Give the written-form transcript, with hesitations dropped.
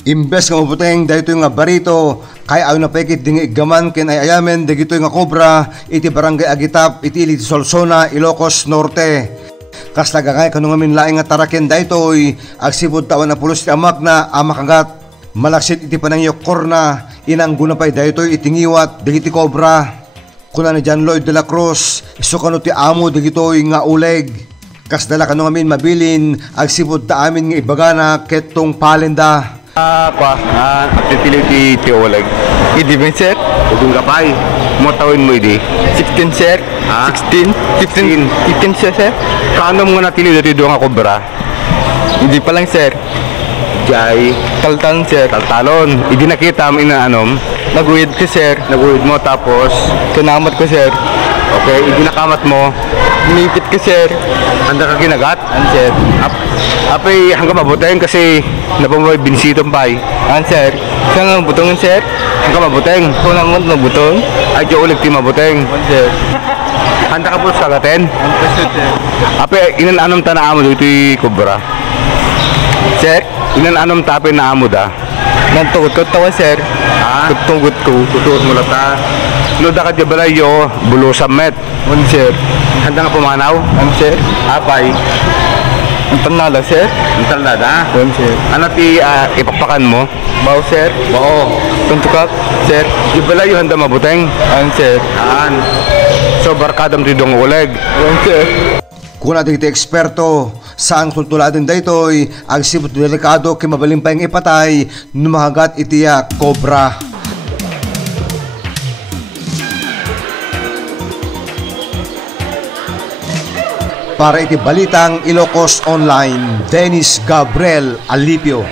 Imbes nga mabuteng dahito nga barito, kaya ayaw na pekit ding igaman ken ay ayamen dagito nga kobra iti barangay Agitap iti Iliti Solsona, Ilocos Norte. Kas nagangay kanong amin laing nga taraken daytoy agsibod tawan na pulos ti amak na amakagat malaksit iti panangyok korna inang gunapay daytoy itingiwat dagiti kobra. Kuna ni John Lloyd de la Cruz isukano ti amo dagitoy nga uleg. Kas dala kanong amin mabilin agsibod ta amin nga ibagana ketong palenda. Pipili ti oleg. Idi ben sir? Udong kapay. Mo tawin mo idi. 16 sir? 16? 15 sir? Kaano mo natili dito doon nga kobra? Hindi pa lang sir. Jay. Taltalon sir. Taltalon. Idi nakita mo inaanom. Naguhid ko sir. Naguhid mo tapos kinamat ko sir. Okay, idi nakamat mo. Minipit ko sir. Handa ka ginagat? Sir. Apay hanggang mabuteng kasi napamay binsitong pay. Sir. Saan nga mabutong sir? Hanggang mabuteng. Kung naman mabutong? Ay, di ulit ti mabuteng. Sir. Handa ka po sa kagaten? Sir. Apay, inananong ta na amo dito yung kubra. Sir? Inananong tapin na amo da? Nantugot ko tawa sir. Tutugot ko. Tutugot mo lata. Loda ka di balayo, bulusam met. Sir. Handa nga pumanaw? Sir. Apay. Ang tanala, sir? Ang tanala? Sir. Ano ti ipapakan mo? Bao, sir? Bao. Tuntukak, sir? Di balayo handa mabuteng? Sir. So, barkadam ti dong uleg? Sir. Kung natin iti eksperto saan kultuladin daytoy agsibot delikado kay mabaling payong ipatay numahagat itiya kobra. Para iti balitang Ilocos Online, Dennis Gabriel Alipio.